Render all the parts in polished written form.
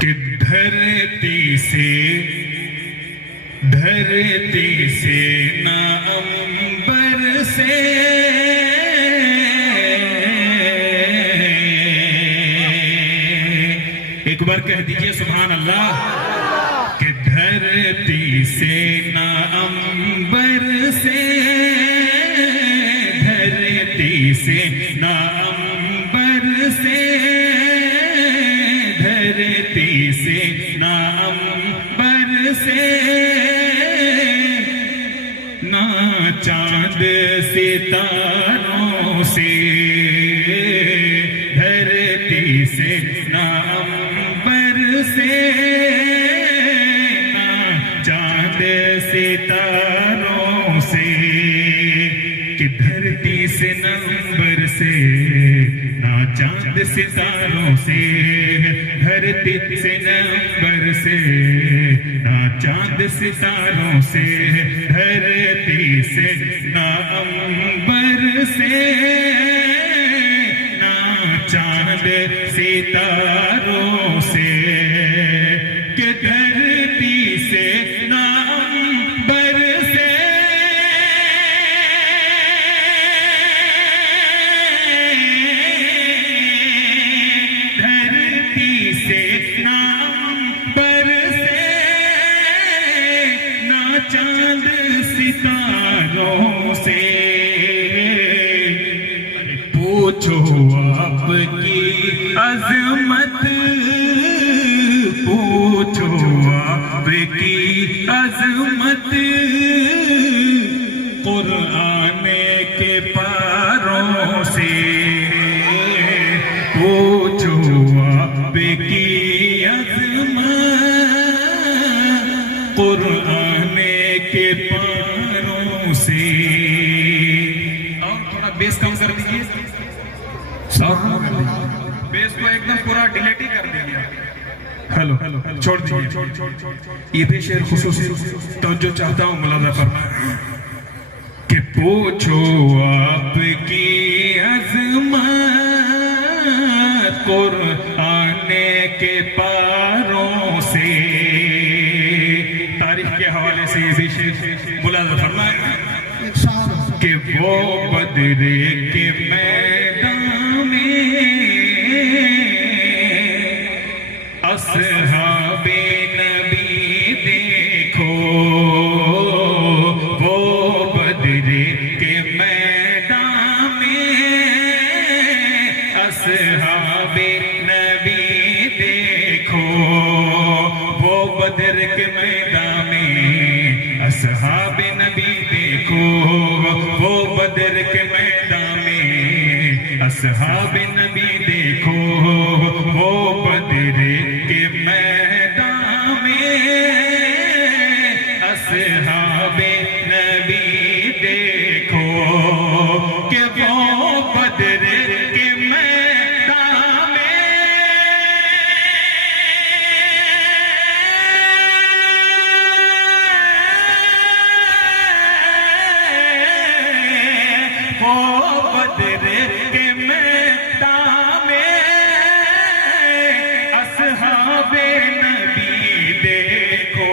कि धरती से ना अंबर से एक बार कह दीजिए सुभान अल्लाह। कि धरती से ना अंबर से, धरती से ना अंबर से, धरती से ना अंबर से, ना चांद सितारों से, धरती से ना अंबर से, ना चांद सितारों से। कि धरती से ना अंबर से, ना चांद सितारों से, धरती से ना अंबर से, ना चांद सितारों से, धरती से ना अंबर से, ना चांद सितारों से। कि धरती से ना अंबर से, धरती से ना अंबर से, ना चांद सितारों से। पूछो आपकी अजमत, पूछो आपकी अजमत, कुरान के पारों से। पूछो आपकी अजमत, कुरान के पारों से। और थोड़ा बेस कम कर दीजिए, बेस को एकदम पूरा डिलीट ही कर दीजिए। हेलो छोड़ दीजिए। ये भी शेर खुसूसी तवज्जो चाहता हूँ, मुलाजा फरमाए। कि पूछो आपकी अज़मत, कुरान के पारों से। तारीख के हवाले से ये भी शेर मुलाजा फरमाए। कि वो बदरे के मैदान में असहाबे नबी देखो, वो बदरे के मैदान में असहाबे नबी देखो, वो बदर के मैदान में असहाबे नबी देखो, वो बदर के मैदान में असहाबे नबी देखो, वो बदर के मैदान में असहाबे नबी देखो। कि वो बदर के मैदान में वो बदर के मैदान में असहाबे नबी देखो।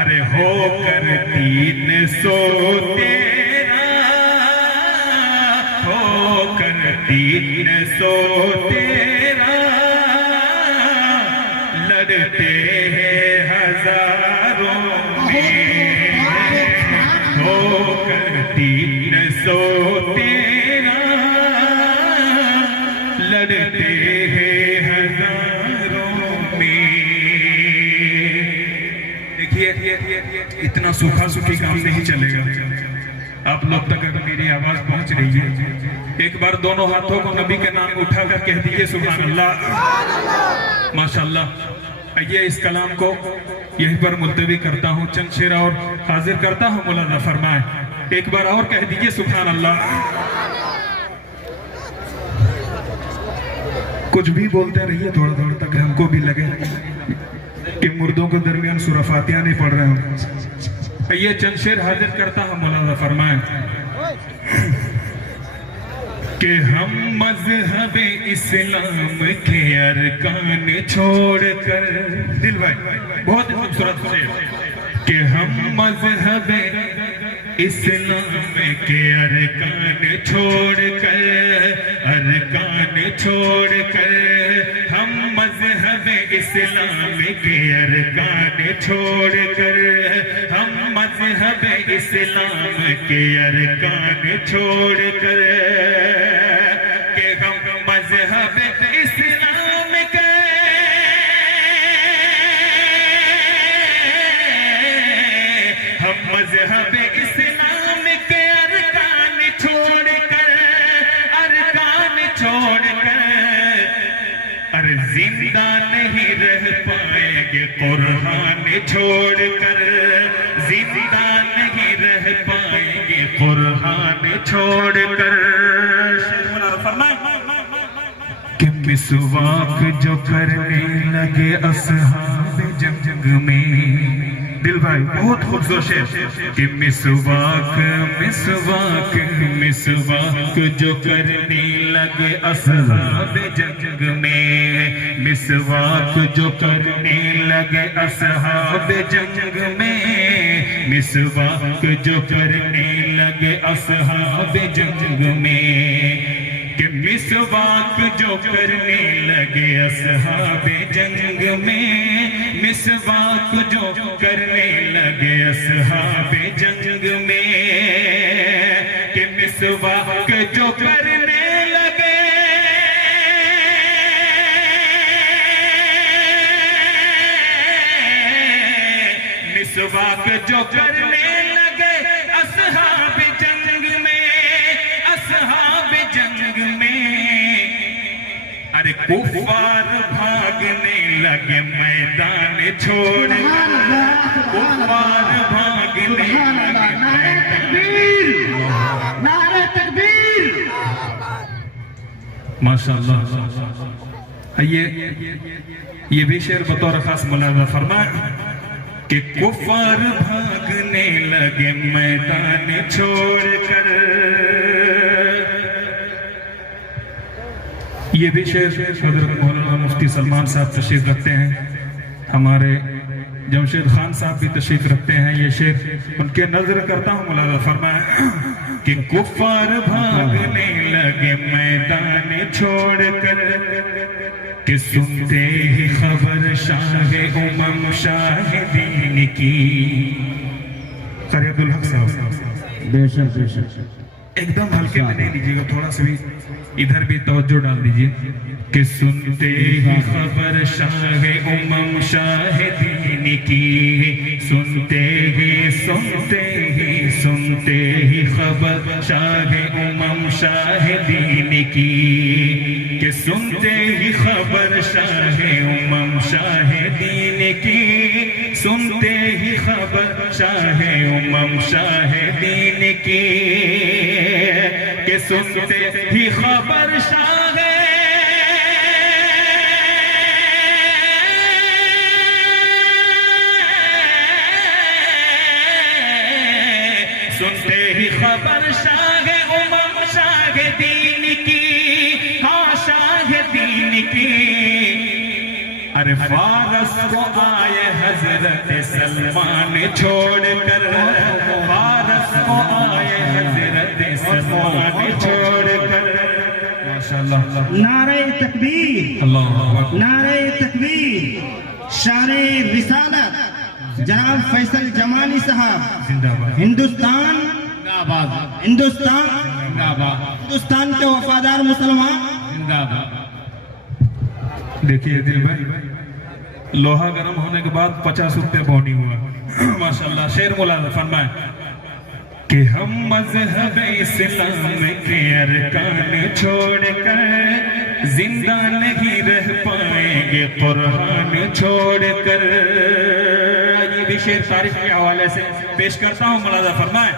अरे हो कर 300 तेरा, हो कर 300 तेरा, लड़ते हैं हजारों में, हो कर 300 तेरा, लड़ते हैं हजारों में। देखिए इतना सूखा सूखी काम नहीं चलेगा। आप लोग तक अगर मेरी आवाज पहुंच रही है, एक बार दोनों हाथों को नबी के नाम उठाकर कह दीजिए सुभान अल्लाह, माशाअल्लाह। आइए इस कलाम को यहीं पर मुलतवी करता हूँ, चंद शेर और हाजिर करता हूँ, मुलाजा फरमाए। एक बार और कह दीजिए सुभान अल्लाह। कुछ भी बोलते रहिए, थोड़ा थोड़ा तक हमको भी लगे कि मुर्दों के दरमियान सूरह फातिहा नहीं पढ़ रहे हो। ये चंद शेर हाजिर करता हूँ, मुलाजा फरमाए। कि हम मजहब इस्लाम के अरकान छोड़कर, दिल भाई बहुत खूबसूरत शेर, कि हम मजहब इस्लाम के अरकान छोड़कर, अरकान छोड़कर, हम मजहब इस्लाम के अरकान छोड़कर, हम मजहब इस्लाम के अरकान छोड़कर, कि हम मजहब इस्लाम के, हम मजहब इस्लाम के अरकान छोड़कर, अरकान छोड़कर, अरे जिंदा नहीं रह पाएंगे कुरान छोड़कर, जिंदा नहीं रह पाएंगे कुरान छोड़कर। कि मिसवाक जो करने लगे असहाब जंग में, दिल भाई बहुत खूबसूरत शेर, कि मिसवाक मिसवाक मिसवाक जो करने लगे असहाब जंग में, मिसवाक जो करने लगे असहाब जंग में, मिसवाक जो करने लगे असहाब जंग में, कि मिसवाक जो करने लगे असहाब जंग में, मिसवाक जो करने लगे असहाब जंग में, कि मिसवाक जो करने लगे, मिसवाक जो करने लगे असहाब जंग में, असहाब जंग में, अरे कुफार भागने लगे मैदान छोड़कर, कुफार भागने लगे नारे तकबीर। माशाअल्लाह। ये भी शेर बतौर खास मुलाजा फरमाए कि कुफार भागने लगे मैदान छोड़कर। ये भी शेर हज़रत मौलाना मुफ्ती सलमान साहब तशरीफ रखते हैं, हमारे जमशेद खान साहब भी तशरीफ रखते हैं। ये शेर उनके नजर करता हूँ, मुलाजा फरमाए कि कुफार भागने लगे मैदान छोड़कर, कि सुनते ही खबर शाह उमम शाह दीन की। क़री अब्दुल हक साहब बेशक बेशक एकदम हल्के में नहीं लीजिएगा, थोड़ा सा भी इधर भी तवज्जो डाल दीजिए। कि सुनते ही खबर शाह उमम शाह दीन की, सुनते ही सुनते ही सुनते ही खबर शाह उमम शाह दीन की, कि सुनते ही खबर शाह उमम शाह दीन की, सुनते ही खबर शाह उमम शाह दीन की, कि सुनते ही खबर शाह, सुनते ही खबर शाह उमम शाह दीन की, हाँ शाह दीन की, अरे फारस को आए हजरत सलमान छोड़कर, फारस को आए हजरत सलमान छोड़कर। माशाअल्लाह। नारे तकबीर, अल्लाह नारे तकबीर। शारे रिसालत जनाब फैसल जमाली साहब जिंदाबाद, हिंदुस्तान जिंदाबाद, हिंदुस्तान जिंदाबाद, हिंदुस्तान के वफादार मुसलमान जिंदाबाद। देखिए दिल भाई, लोहा गर्म होने के बाद 50 रुपये बोनी हुआ। माशाअल्लाह। शेर मुलाजा फरमाए कि हम मजहब इस्लाम के अरकान छोड़कर, जिंदा नहीं रह पाएंगे कुरान छोड़कर। ये भी शेर तारीफ के हवाले से पेश करता हूँ, मुलाजा फरमाए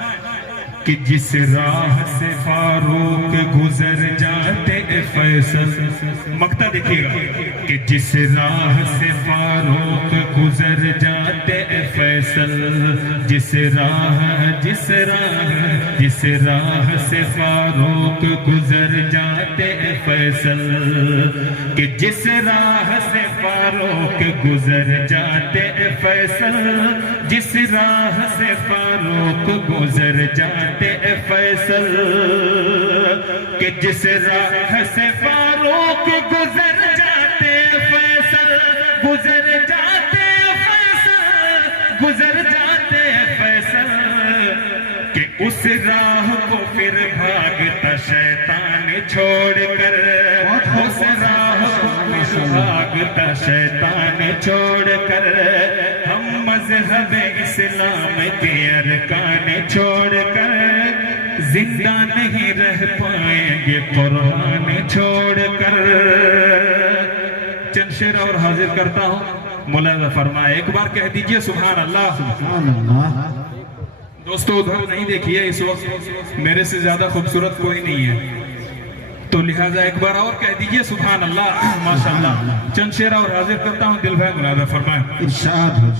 कि जिस राह से फारूक गुजर जाते फैसल, मक्ता देखिएगा, कि जिस राह से फारूक गुजर जाते फैसल, जिस राह से फारूक गुजर जाते फैसल, कि जिस राह से फारूक गुजर जाते फैसल, जिस राह से फारूक गुजर जाते फैसल, कि जिस राह से फारूक गुजर जाते फैसल, गुजर जाते फैसल, गुजर जाते फैसल, कि उस राह को फिर भागता शैतान छोड़कर, उस राह को फिर भागता शैतान छोड़कर, हम मजहब इस्लाम के अरकान छोड़कर जिंदा नहीं रह पाएंगे कुरान छोड़कर। चंद शेर और हाजिर करता हूँ, मुलाजा फरमाए, एक बार कह दीजिए सुभान अल्लाह। सुभान अल्लाह। दोस्तों उधर नहीं देखिए, इस वक्त मेरे से ज्यादा खूबसूरत कोई नहीं है, तो लिहाजा एक बार और कह दीजिए सुभान अल्लाह, माशाअल्लाह। चंद शेर और हाजिर करता हूँ, दिल भाई मुलाजा फरमाए। इरशाद हो।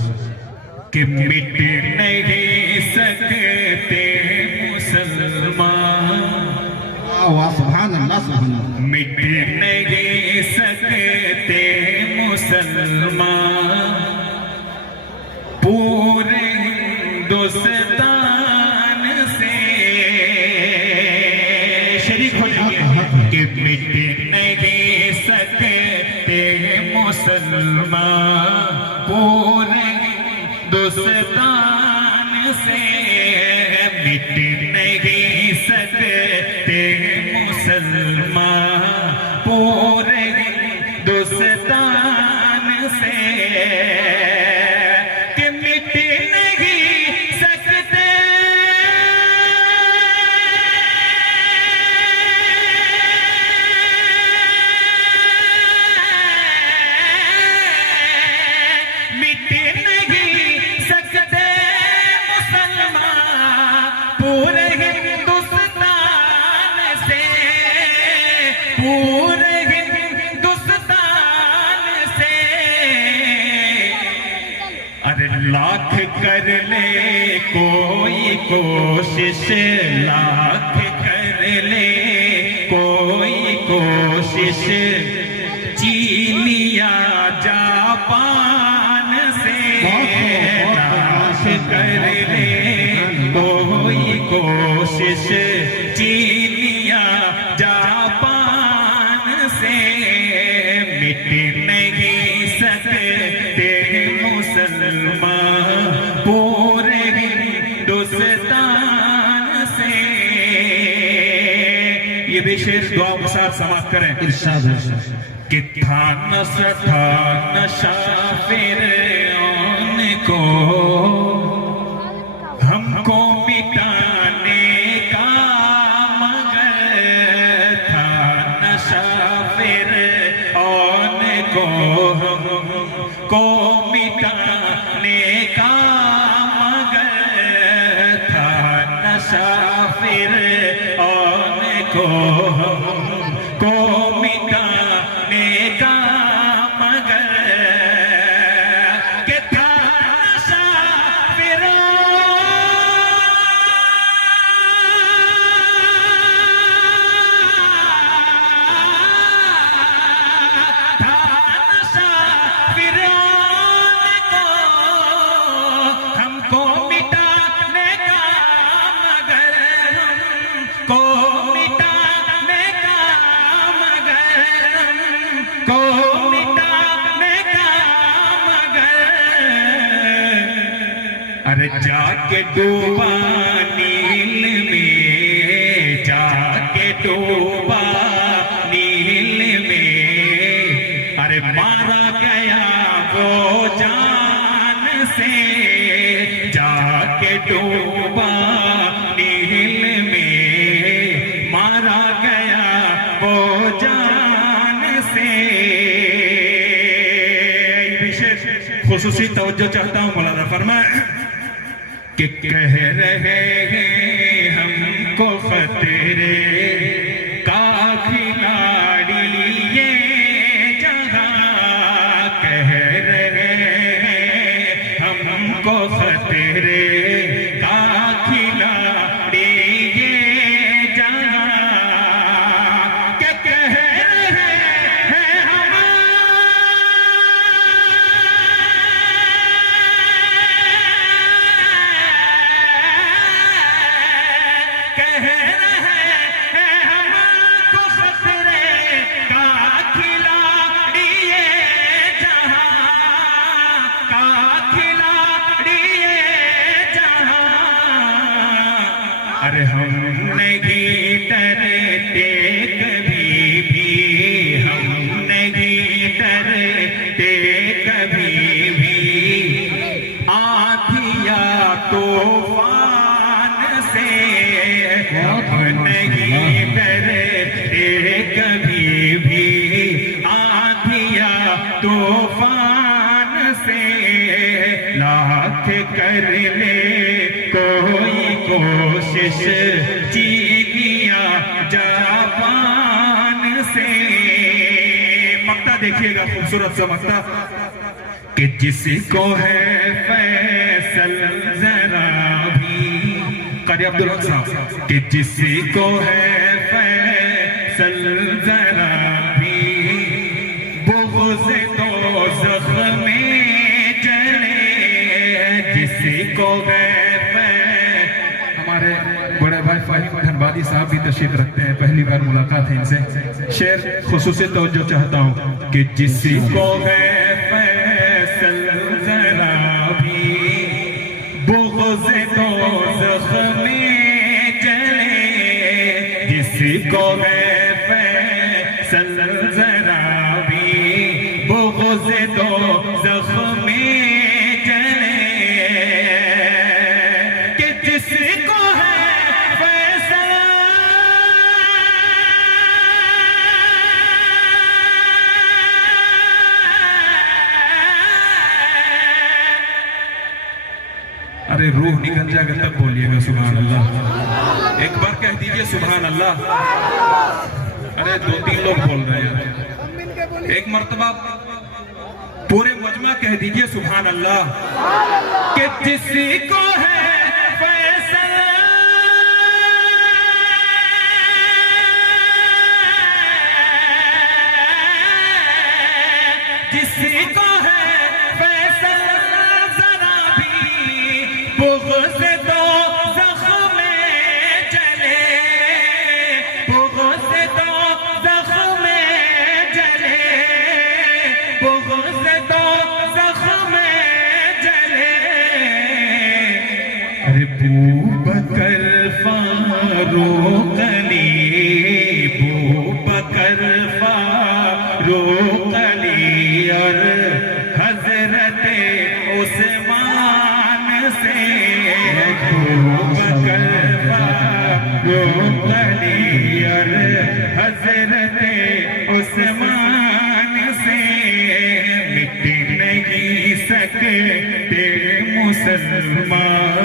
कि मिट नहीं सकते मुसलमान, वाह सुभान अल्लाह, सुभान अल्लाह। मिट नहीं सकते मुसलमान पूरे हिंदुस्तान से, शरीक हो जाइए, कि मिट नहीं सकते मुसलमान पूरे हिंदुस्तान से, मिट नहीं सकते मुसलमान पूरे हिंदुस्तान से, कि मिट नहीं सकते मिट नहीं सकते मुसलमान पूरे हिंदुस्तान से, पूरे हिंदुस्तान से। अरे लाख कर ले कोई कोशिश, लाख कर ले कोई कोशिश, चीनिया जापान से, लाख कर ले कोई कोशिश, चीनिया जापान से, मिट नहीं सकते मुसलमान पूरे हिंदुस्तान से। ये भी शेर दुआ के साथ समाप्त करें। इरशाद हो। कि था नशा फिरऔन को हमको मिटाने का, मगर था नशा फिरऔन को हमको मिटाने का, मगर था नशा फिरऔन को हमको मिटाने का, मगर के था नशा फिरौन को हमको मिटाने का, मगर हमको मिटाने का, मगर हमको मिटाने का, मगर अरे जाके डूबा नील में, जाके डूबा नील में, अरे मारा गया वो जान से, जाके डूबा नील में, मारा गया वो जान से। विशेष खुसूसी तवज्जो चाहता हूँ, मौलाना फरमाए कि कह रहे हैं हमको खतरे का खिलाड़ी ये जहां, कह रहे हैं हमको खतरे तूफान से, लाख कर ले कोई कोशिश चीनिया जापान से। मक्ता देखिएगा, खूबसूरत सा मक्ता कि जिसको है फैसल जरा भी, कारी अब्दुल हक साहब, कि जिसको है फैसल जरा भी, बुग़्ज़ दोज़ख़ में जले, जिसको है हमारे बड़े भाई फाहिम धनबादी साहब भी तशरीफ रखते हैं, पहली बार मुलाकात है इनसे। शेर खुसूसी तवज्जो चाहता हूँ कि जिसको है फैसल जरा भी, बुग़्ज़ दोज़ख़ में जले, जिसको है फैसल जरा भी, बुग़्ज़ दोज़ख़ में जले, कि जिसको है फैसल। अरे रूह निकल जाएगा तब बोलिएगा सुभान अल्लाह। एक बार कह दीजिए सुभान अल्लाह। अरे 2-3 लोग बोल रहे हैं, एक मर्तबा पूरे मजमा कह दीजिए सुभान अल्लाह। कि जिसको है फैसल, जिसको है फैसल जरा भी, बुग़्ज़ दोज़ख़ में जले, बुग़्ज़ दोज़ख़ में जले, बुग़्ज़ दोज़ख़ में जले। अरे बू बकर फारूक अली, बू बकर फारूक अली और हज़रत उस्मान से, बू बकर फारूक अली और हज़रत उस्मान से, मिट नहीं सकते मुसलमान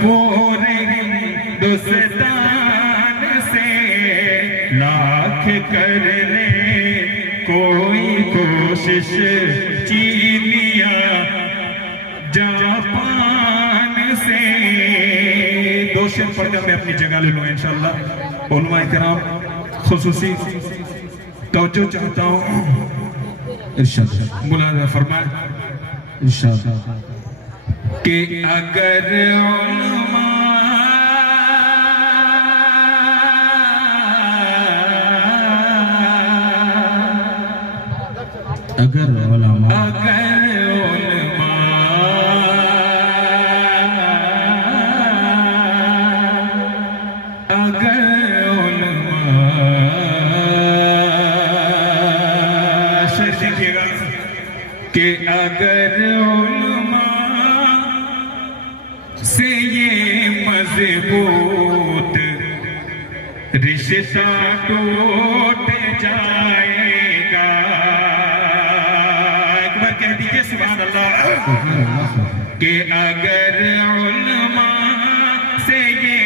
पूरे हिंदुस्तान से, लाख कर ले कोई कोशिश चीनिया जापान से। 2 शेर पढ़कर मैं अपनी जगह ले लूँगा इंशाअल्लाह। उलमा इकराम खुसूसी तवज्जो चाहता हूँ, इरशाद मुलाज़ा फरमाए इरशाद। कि अगर उलमा अगर उलमा, अगर उलमा अगर उलमा, शेर देखिएगा कि अगर उलमा से ये मजबूत रिश्ता टूट जाएगा। एक बार कह दीजिए सुभान अल्लाह। कि अगर उलमा से ये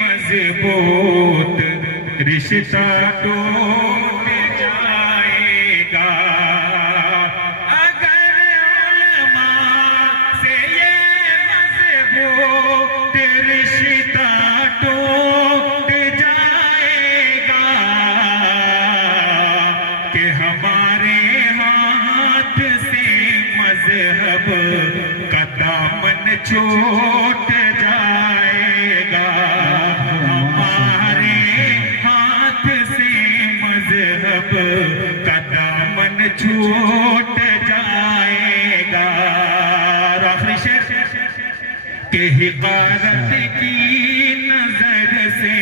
मजबूत रिश्ता टूट जाएगा, अगर उलमा से ये मजबूत रिश्ता टूट जाएगा, कि हमारे हाथ से मजहब का दामन छूट जाएगा, हमारे हाथ से मजहब का दामन छूट जाएगा। और आखिरी शेर कि हिकारत की नजर से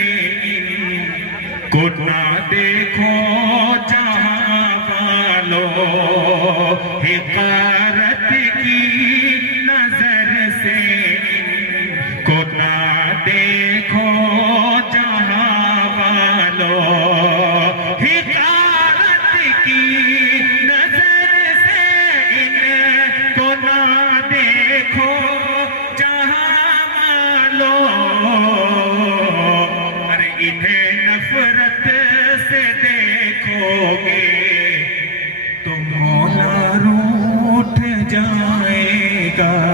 इनको ना देखो जहां वालों, हिकारत की नजर से इनको ना देखो जहां वालों, हिकारत की नजर से का